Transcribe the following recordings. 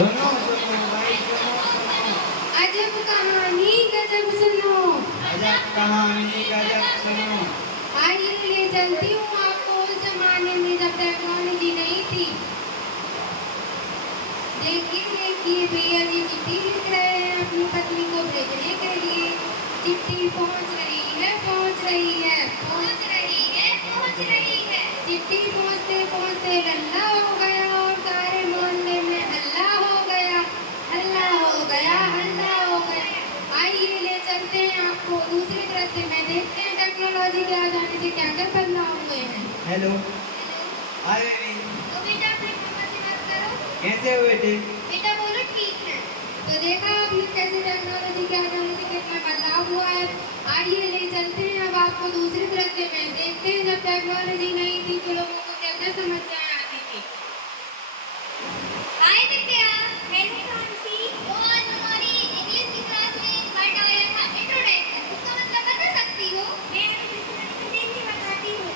सुनो सुनो भाई सुनो सुनो। अजब कहानी गजब सुनो। अजब कहानी गजब सुनो। आइए ले चलती हूँ आपको उस जमाने में जब टेक्नोलॉजी नहीं थी। देखिए देखिए भैया जी चिट्ठी लिख रहे हैं अपनी पत्नी को भेजने के लिए। चिट्ठी पहुँच रही है पहुँच रही है पहुँच रही है पहुँच रही है। चिट्ठी पहुँचते पहुँचते लल्ला हो गया और सारे मोहल्ले में हल्ला हो गया हल्ला हो गया हल्ला हो गया। आइए ले चलते हैं आपको दूसरे दृश्य में देखते हैं टेक्नोलॉजी के आ जाने से क्या क्या बदलाव हुए हैं। हेलो हाय बेबी, तो बेटा अपने पापा से बात करो। कैसे हो बेटे? बेटा बोलो ठीक है। तो देखा आपने कैसे टेक्नोलॉजी के आ जाने से कितना बदलाव हुआ है। आइए ले चलते हैं अब आपको दूसरे दृश्य में देखते हैं जब टेक्नोलॉजी नहीं थी तो लोगों को क्या क्या समस्याएं आती थी। हाय विद्या, हेलो फ्रांसी। आज हमारी इंग्लिश की क्लास में एक वर्ड आया था इंट्रोडक्शन, उसका मतलब बता सकती हो? मैं देख के बताती हूँ।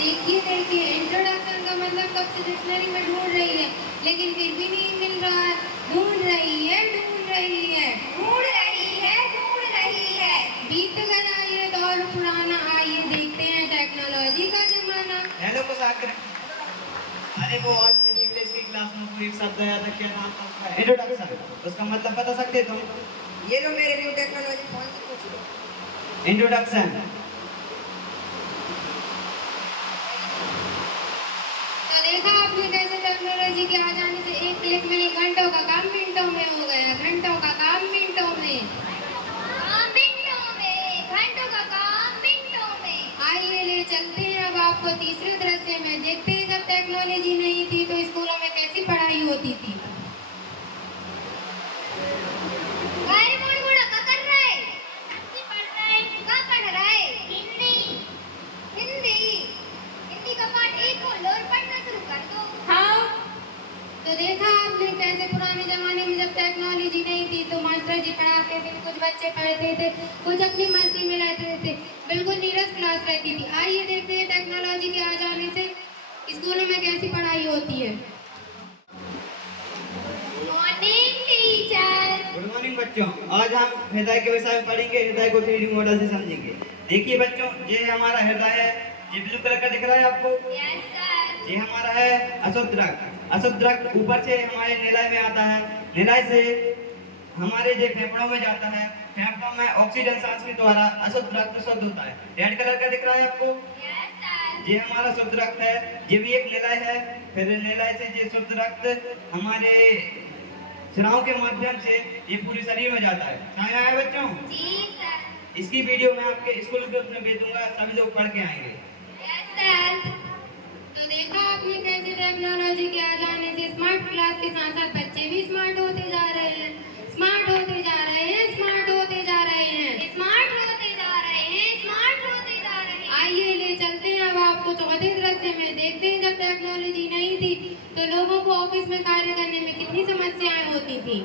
देखिए देखिए इंट्रोडक्शन का मतलब कब से डिक्शनरी में ढूंढ रही है लेकिन फिर भी नहीं मिल रहा है। ढूंढ रही है ढूंढ रही है ढूंढ रही है ढूंढ रही है। बीत गया ये दौर पुराना, आइए देखते हैं टेक्नोलॉजी का जमाना। हेलो मुसाकिर। अरे वो आज मेरी इंग्लिश की क्लास में कोई एक शब्द आया था, क्या नाम था उसका? इंट्रोडक्शन। उसका मतलब बता सकते तुम? ये लो मेरे न्यू टेक्नोलॉजी फोन से पूछ लो। इंट्रोडक्शन। तो देखा आपने कैसे टेक्नोलॉजी के आ जाने से एक क्लिक में ही घंटों का काम मिनटों में हो गया। घंटों का काम मिनटों में, घंटों का काम मिनटों में। आइए ले चलते हैं अब आपको तीसरे दृश्य में देखते हैं जब टेक्नोलॉजी नहीं थी तो स्कूलों में कैसी पढ़ाई होती थी। तो देखा आपने कैसे पुराने जमाने में जब टेक्नोलॉजी नहीं थी तो मास्टर जी पढ़ाते थे, कुछ बच्चे पढ़ते थे, कुछ अपनी मर्जी में रहते थे, बिल्कुल नीरस क्लास रहती थी। आइए देखते हैं टेक्नोलॉजी के आ जाने से स्कूलों में कैसी पढ़ाई होती है। Morning teacher. गुड मॉर्निंग बच्चों। आज हम हृदय के विषय में पढ़ेंगे, हृदय को 3D मॉडल से समझेंगे। देखिए बच्चों, ये हमारा हृदय है, ये ब्लू कलर का दिख रहा है आपको? Yes sir. ये हमारा है अशुद्ध रक्त। अशुद्ध रक्त ऊपर से हमारे निलय में आता है, निलय से हमारे जो फेफड़ों में जाता है, फेफड़ों में ऑक्सीजन सांस के द्वारा अशुद्ध रक्त शुद्ध होता है। रेड कलर का दिख रहा है आपको? Yes sir. ये हमारा शुद्ध रक्त है, ये भी एक निलय है। फिर निलय से ये शुद्ध रक्त हमारे स्राव के माध्यम से ये पूरे शरीर में जाता है। समझ में आया बच्चों? जी सर। इसकी वीडियो मैं आपके स्कूल ग्रुप में भेज दूंगा, सभी लोग पढ़ के आएंगे। Yes sir. तो देखा आपने कैसे टेक्नोलॉजी के आ जाने से स्मार्ट क्लास के साथ साथ बच्चे भी स्मार्ट होते जा रहे हैं, स्मार्ट होते जा रहे हैं, स्मार्ट होते जा रहे हैं, स्मार्ट होते जा रहे हैं, स्मार्ट होते जा रहे हैं। आइए ले चलते हैं अब आपको चौथे दृश्य में देखते हैं जब टेक्नोलॉजी नहीं थी तो लोगों को ऑफिस में कार्य करने में कितनी समस्याएं होती थी।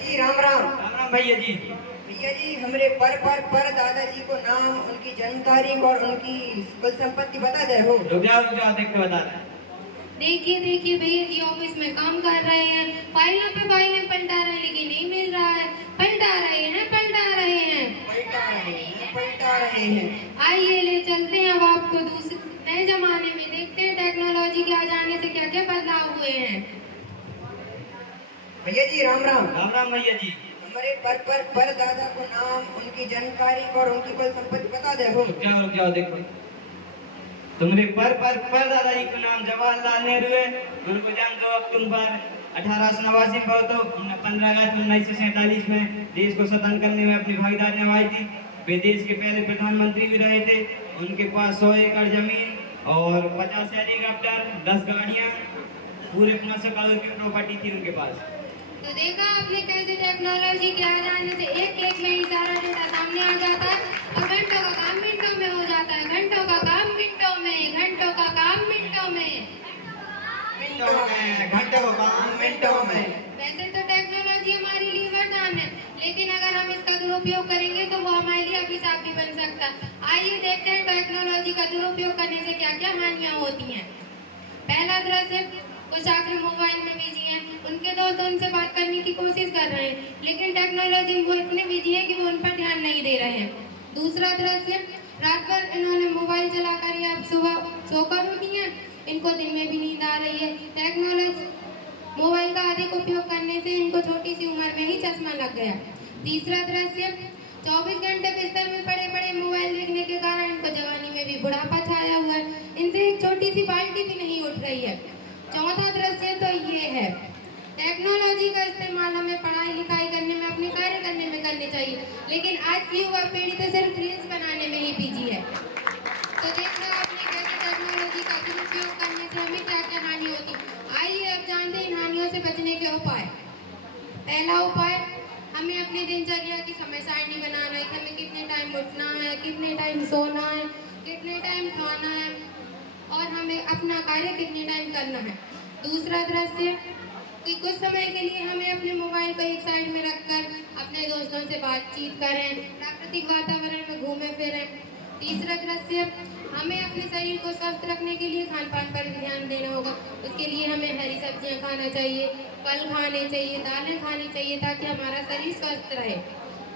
जी राम राम। राम राम भैया जी। भैया जी हमारे पर दादाजी को नाम, उनकी जन्म तारीख और उनकी कुल संपत्ति बता दे हो। रुक जाओ देख के बता रहे हैं। देखिए देखिए भैया जी ऑफिस में काम कर रहे हैं, फाइलों पे फाइलें पलटा रहे हैं लेकिन नहीं मिल रहा है। पलटा रहे हैं पलटा रहे हैं पलटा रहे हैं पलटा रहे हैं। आइए ले चलते हैं अब आपको दूसरे नए जमाने में देखते हैं टेक्नोलॉजी के आ जाने से क्या क्या बदलाव हुए हैं। भैया जी राम राम। राम राम भैया जी। हमारे पर दादा को नाम, उनकी जन्म तारीख और उनकी कुल संपत्ति बता दे हो। रुक जाओ देखो। तुम्हारे पर दादाजी का नाम जवाहरलाल नेहरू है। उनको जन्म 2 अक्टूबर 1889 में हुआ। तो 15 अगस्त 1947 में देश को स्वतंत्र करने में अपनी भागीदारी निभाई थी। वे देश के पहले प्रधानमंत्री भी रहे थे। उनके पास 100 एकड़ जमीन और 50 हेलीकॉप्टर, 10 गाड़ियां, पूरे 500 करोड़ की प्रॉपर्टी थी उनके पास। तो देखा आपने कैसे टेक्नोलॉजी के आ जाने से एक क्लिक में ही सारा डेटा सामने आ जाता है और घंटों का काम मिनटों में हो जाता है। घंटों का काम मिनटों में, घंटों का काम मिनटों में, घंटों का काम मिनटों में। वैसे तो टेक्नोलॉजी हमारे लिए वरदान है लेकिन अगर हम इसका दुरुपयोग करेंगे तो वो हमारे लिए अभिशाप भी बन सकता है। आइए देखते हैं टेक्नोलॉजी का दुरुपयोग करने से क्या क्या हानियां होती हैं। पहला तरह से कुछ आखिर मोबाइल में बिजी हैं, उनके दोस्त उनसे बात करने की कोशिश कर रहे हैं, लेकिन टेक्नोलॉजी में वो इतने बिजी है कि वो उन पर ध्यान नहीं दे रहे हैं। दूसरा दृश्य, रात भर इन्होंने मोबाइल चलाकर या सुबह सोकर उठी हैं, इनको दिन में भी नींद आ रही है। टेक्नोलॉजी मोबाइल का अधिक उपयोग करने से इनको छोटी सी उम्र में ही चश्मा लग गया। तीसरा दृश्य, 24 घंटे बिस्तर में पड़े पड़े मोबाइल देखने के कारण इनको जवानी में भी बुढ़ापा छाया हुआ है, इनसे एक छोटी सी बाल्टी भी नहीं उठ रही है। चौथा दृश्य तो ये है, टेक्नोलॉजी का इस्तेमाल हमें पढ़ाई लिखाई करने में, अपने कार्य करने में करने चाहिए, लेकिन आज की युवा पीढ़ी तो सिर्फ रील्स बनाने में ही बिजी है। तो देखा आपने कैसे टेक्नोलॉजी का दुरुपयोग करने से हमें क्या क्या हानि होती। आइए अब जानते हैं इन हानियों से बचने के उपाय। पहला उपाय, हमें अपनी दिनचर्या की समय सारणी बनाना है कि हमें कितने टाइम उठना है, कितने टाइम सोना है, कितने टाइम खाना है और हमें अपना कार्य कितने टाइम करना है। दूसरा दृश्य, कि कुछ समय के लिए हमें अपने मोबाइल को एक साइड में रखकर अपने दोस्तों से बातचीत करें, प्राकृतिक वातावरण में घूमें फिरें। तीसरा दृश्य, हमें अपने शरीर को स्वस्थ रखने के लिए खान पान पर भी ध्यान देना होगा। उसके लिए हमें हरी सब्जियां खाना चाहिए, फल खाने चाहिए, दालें खानी चाहिए ताकि हमारा शरीर स्वस्थ रहे।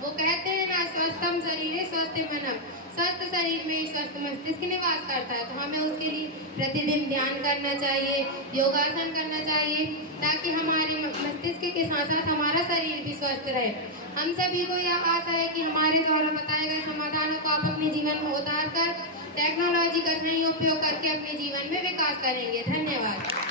वो कहते हैं ना, स्वस्थम शरीर स्वस्थ मनम, स्वस्थ शरीर में ही स्वस्थ मस्तिष्क निवास करता है। तो हमें उसके लिए प्रतिदिन ध्यान करना चाहिए, योगासन करना चाहिए ताकि हमारे मस्तिष्क के साथ साथ हमारा शरीर भी स्वस्थ रहे। हम सभी को यह आशा है कि हमारे द्वारा बताए गए समाधानों को आप अपने जीवन में उतार कर टेक्नोलॉजी का सही उपयोग करके अपने जीवन में विकास करेंगे। धन्यवाद।